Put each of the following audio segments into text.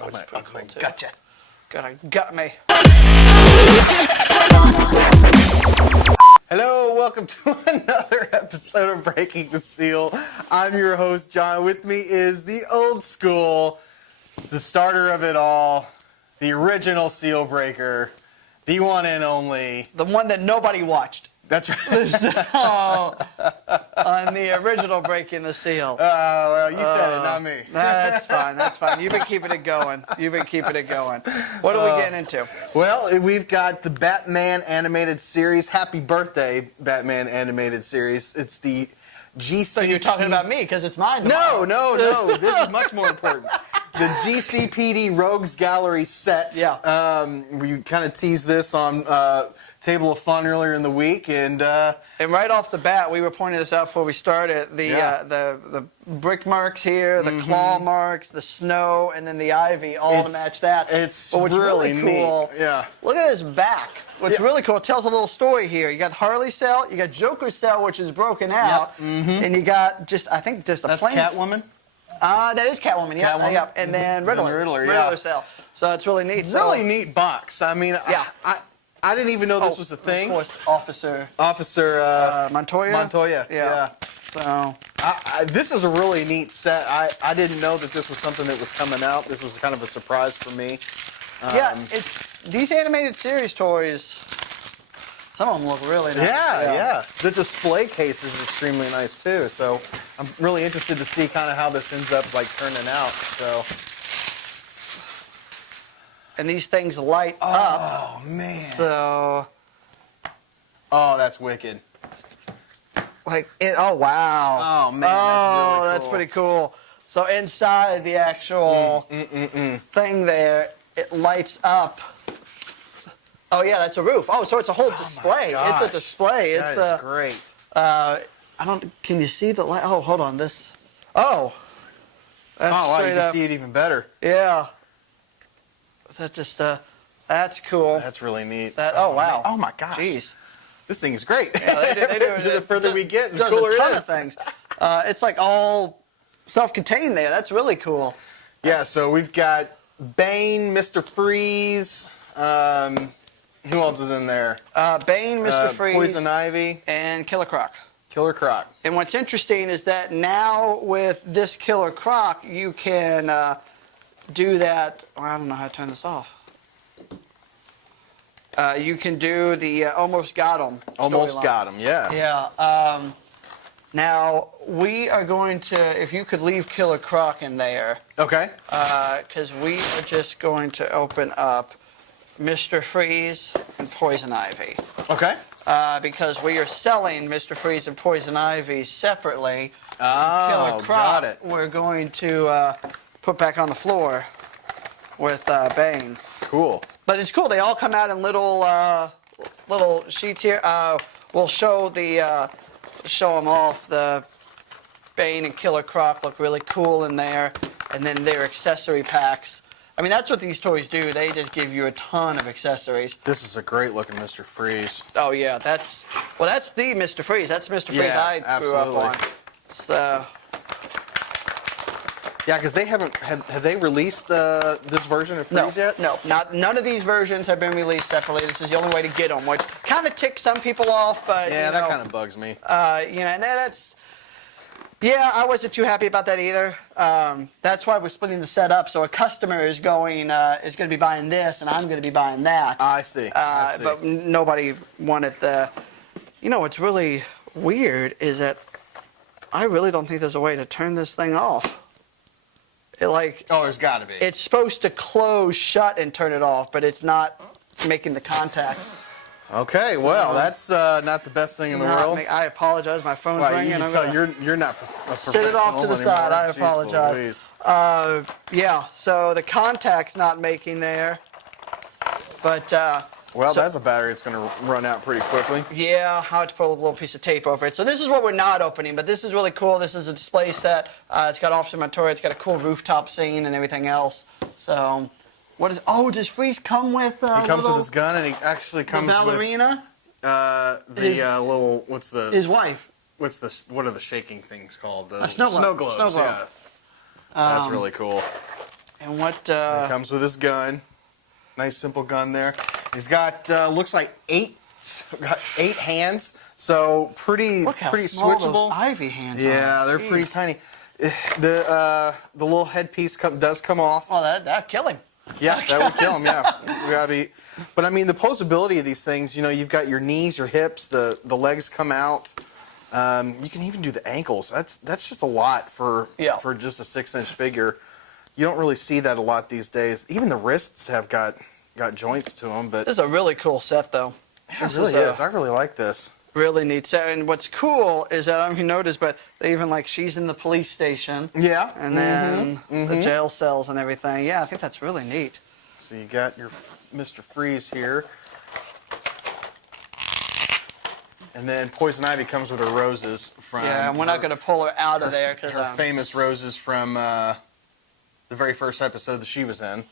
That was pretty cool too. Gotcha. Got me. Hello, welcome to another episode of Breaking the Seal. I'm your host, John. With me is the old school, the starter of it all, the original seal breaker, the one and only. The one that nobody watched. That's right. On the original Breaking the Seal. Oh, well, you said it, not me. That's fine. That's fine. You've been keeping it going. What are we getting into? Well, we've got the Batman animated series. Happy birthday, Batman animated series. It's the GCPD. So you're talking about me because it's mine. No. This is much more important. The GCPD Rogues Gallery set. Yeah. We kind of teased this on Table of Fun earlier in the week, and right off the bat, we were pointing this out before we started. The brick marks here, the claw marks, the snow, and then the ivy, all to match that. It's what's really cool, neat. Yeah. Look at this back. What's really cool, it tells a little story here. You got Harley's cell, you got Joker's cell, which is broken out, and you got just a plain. That's Catwoman. That is Catwoman. Yeah. Catwoman. Yeah. And then Riddler cell. So it's really neat. Really neat box. I mean, I didn't even know this was a thing. Of course, Officer Montoya. Montoya. Yeah. So this is a really neat set. I didn't know that this was something that was coming out. This was kind of a surprise for me. It's these animated series toys. Some of them look really nice. Yeah. The display case is extremely nice too. So I'm really interested to see kind of how this ends up like turning out. So. And these things light up. Oh man. So. Oh, that's wicked. Oh wow. Oh man. That's really that's pretty cool. So inside the actual thing there, it lights up. Oh yeah, that's a roof. Oh, so it's a whole display. It's a display. It's that is great. Can you see the light? Oh, hold on. This. Oh. That's wow, you can up. see it even better. Yeah. That's just that's cool. That's really neat. Oh wow. Man. Oh my gosh. Jeez. This thing's great. Yeah, they do. The further we get, the does cooler a ton it is. of things. It's like all self-contained there. That's really cool. Yeah. So we've got Bane, Mr. Freeze. Who else is in there? Bane, Mr. Freeze, Poison Ivy, and Killer Croc. Killer Croc. And what's interesting is that now with this Killer Croc, you can do that. I don't know how to turn this off. You can do the Almost Got Him. Almost Got Him, yeah. Yeah. Now, we are going to, if you could leave Killer Croc in there. Okay. Because we are just going to open up Mr. Freeze and Poison Ivy. Okay. Because we are selling Mr. Freeze and Poison Ivy separately. Oh, Killer Croc, got it. we're going to put back on the floor with Bane. Cool. But it's cool. They all come out in little sheets here. We'll show them off. The Bane and Killer Croc look really cool in there, and then their accessory packs. I mean, that's what these toys do. They just give you a ton of accessories. This is a great looking Mr. Freeze. Oh yeah, that's the Mr. Freeze. That's Mr. Freeze I grew up on. So. Yeah, because they have they released this version of Freeze yet? No, none of these versions have been released separately. This is the only way to get them, which kind of ticks some people off, but yeah, that kind of bugs me. And that's. Yeah, I wasn't too happy about that either. That's why we're splitting the set up. So a customer is going to be buying this, and I'm going to be buying that. I see. But nobody wanted the. You know what's really weird is that I really don't think there's a way to turn this thing off. There's got to be. It's supposed to close shut and turn it off, but it's not making the contact. Okay, well, that's not the best thing in the world. I apologize. My phone's ringing. You can tell you're not a professional. Sit it off to the side. I apologize. Yeah, so the contact's not making there. But well, that's a battery that's going to run out pretty quickly. Yeah, I'll have to put a little piece of tape over it. So this is what we're not opening, but this is really cool. This is a display set. It's got Officer Montoya. It's got a cool rooftop scene and everything else. So, does Freeze come with he comes with his gun, and he actually comes with ballerina? His wife. What are the shaking things called? Snow globes. Snow globe. Yeah. That's really cool. And what? He comes with his gun. Nice simple gun there. He's got looks like eight hands. So pretty Look how pretty small switchable. those ivy hands are. Yeah, they're Jeez. pretty tiny. The little headpiece does come off. Well, that'd kill him. Yeah, that would kill him. Yeah, we gotta be. But I mean, the posability of these things. You know, you've got your knees, your hips, the legs come out. You can even do the ankles. That's just a lot for just a 6-inch figure. You don't really see that a lot these days. Even the wrists have got joints to them. But This is a really cool set, though. it really is. I really like this. Really neat set. And what's cool is that I don't know if you noticed, but they even she's in the police station. Yeah. And then the jail cells and everything. Yeah, I think that's really neat. So you got your Mr. Freeze here. And then Poison Ivy comes with her roses from. Yeah, and we're not going to pull her out of there because her famous roses from the very first episode that she was in.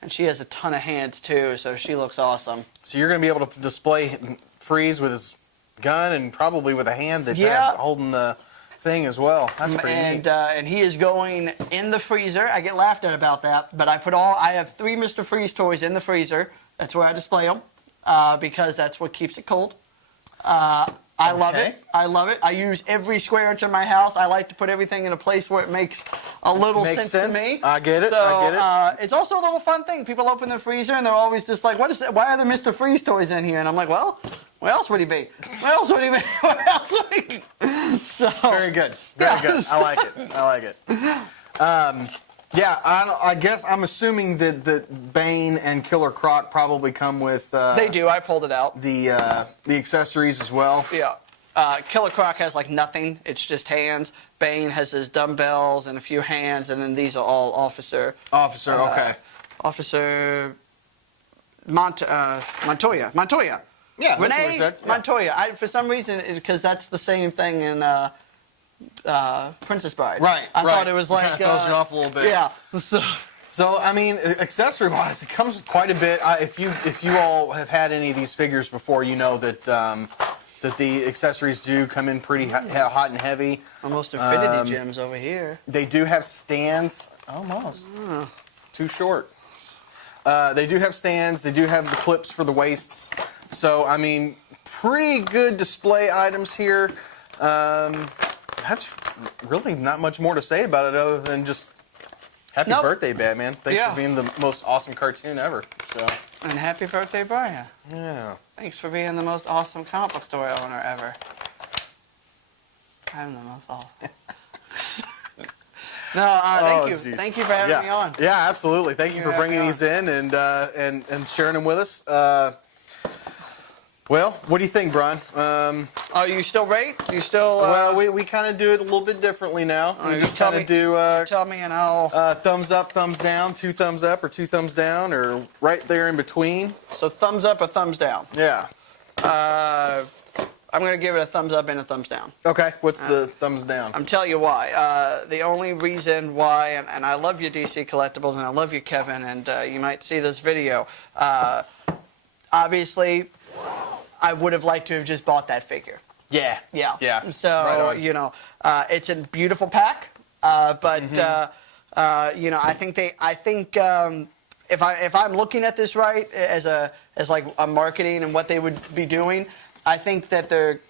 And she has a ton of hands too, so she looks awesome. So you're going to be able to display Freeze with his gun and probably with a hand that holding the thing as well. That's pretty neat. And he is going in the freezer. I get laughed at about that, but I have 3 Mr. Freeze toys in the freezer. That's where I display them because that's what keeps it cold. I love it. I love it. I use every square inch of my house. I like to put everything in a place where it makes a little sense to me. I get it. So, I get it. It's also a little fun thing. People open their freezer and they're always just like, "What is it? Why are there Mr. Freeze toys in here?" And I'm like, "Well, where else would he be? Where else would he be? Where else would he be?" So very good. Very good. I like it. I like it. Yeah, I guess I'm assuming that Bane and Killer Croc probably come with. They do. I pulled it out. The accessories as well. Yeah. Killer Croc has nothing. It's just hands. Bane has his dumbbells and a few hands, and then these are all Officer. Okay. Officer Montoya. Yeah, Renee Montoya. For some reason, because that's the same thing in Princess Bride. Right. I thought it was Kind of throws you off a little bit. Yeah. So I mean, accessory-wise, it comes with quite a bit. If you all have had any of these figures before, you know that that the accessories do come in pretty hot and heavy. Almost infinity gems over here. They do have stands. Almost. Too short. They do have stands. They do have the clips for the waists. So I mean, pretty good display items here. That's really not much more to say about it other than just happy birthday, Batman. Thanks for being the most awesome cartoon ever. So. And happy birthday, Brian. Yeah. Thanks for being the most awesome comic book store owner ever. I'm the most awesome. No, thank you. Geez. Thank you for having me on. Yeah, absolutely. Thank you for bringing these in and sharing them with us. Well, what do you think, Brian? Are you still rate? You still? Well, we kind of do it a little bit differently now. We just kind of do. Tell me, and I'll. Thumbs up, thumbs down, 2 thumbs up or 2 thumbs down, or right there in between. So thumbs up or thumbs down? Yeah. I'm gonna give it a thumbs up and a thumbs down. Okay. What's the thumbs down? I'm telling you why. The only reason why, and I love you, DC Collectibles, and I love you, Kevin, and you might see this video. Obviously, I would have liked to have just bought that figure. Yeah. Yeah. Yeah. So, right it's a beautiful pack, but I think if I'm looking at this right as like a marketing and what they would be doing, I think that they're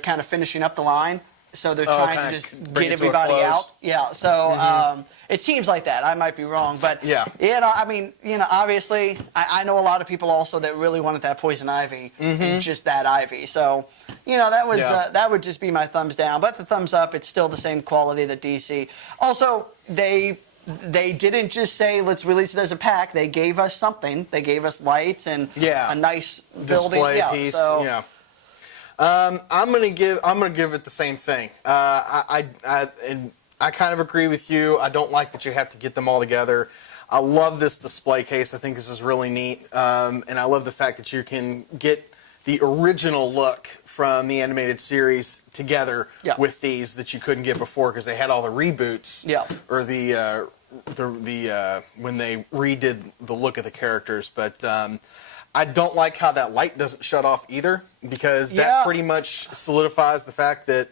kind of finishing up the line. So they're trying to just get everybody out. Yeah. So it seems like that. I might be wrong, but obviously, I know a lot of people also that really wanted that Poison Ivy and just that Ivy. So, that would just be my thumbs down. But the thumbs up, it's still the same quality that DC. Also, they didn't just say let's release it as a pack. They gave us something. They gave us lights and a nice building. Display piece. So, yeah. I'm gonna give it the same thing. I kind of agree with you. I don't like that you have to get them all together. I love this display case. I think this is really neat, and I love the fact that you can get the original look from the animated series together with these that you couldn't get before because they had all the reboots or the when they redid the look of the characters, but. I don't like how that light doesn't shut off either because that pretty much solidifies the fact that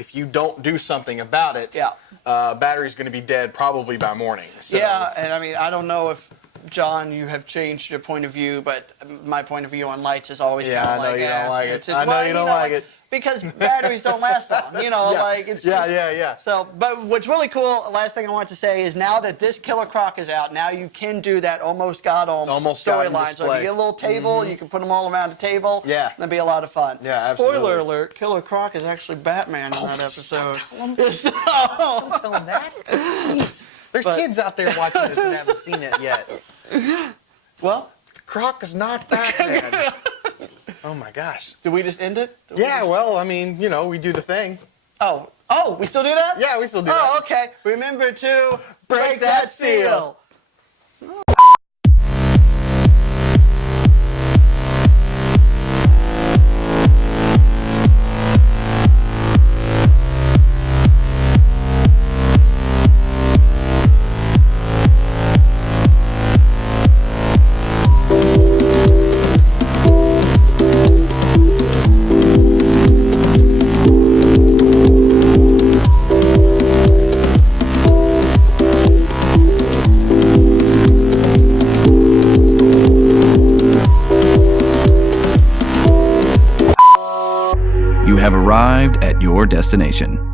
if you don't do something about it, battery's going to be dead probably by morning. So. Yeah, and I mean, I don't know if, John, you have changed your point of view, but my point of view on lights is always kind of like, I know you don't like it. I know you don't like it. Because batteries don't last long, like it's just, So, but what's really cool, last thing I want to say is now that this Killer Croc is out, now you can do that almost got him storyline. So if you get a little table, you can put them all around the table. Yeah. That'd be a lot of fun. Yeah, absolutely. Spoiler alert, Killer Croc is actually Batman in that episode. Don't tell him that. Jeez. There's kids out there watching this and haven't seen it yet. Well, Croc is not Batman. Oh my gosh. Did we just end it? Well, I mean, we do the thing. Oh, we still do that? Yeah, we still do that. Oh, okay. Remember to break that seal. You have arrived at your destination.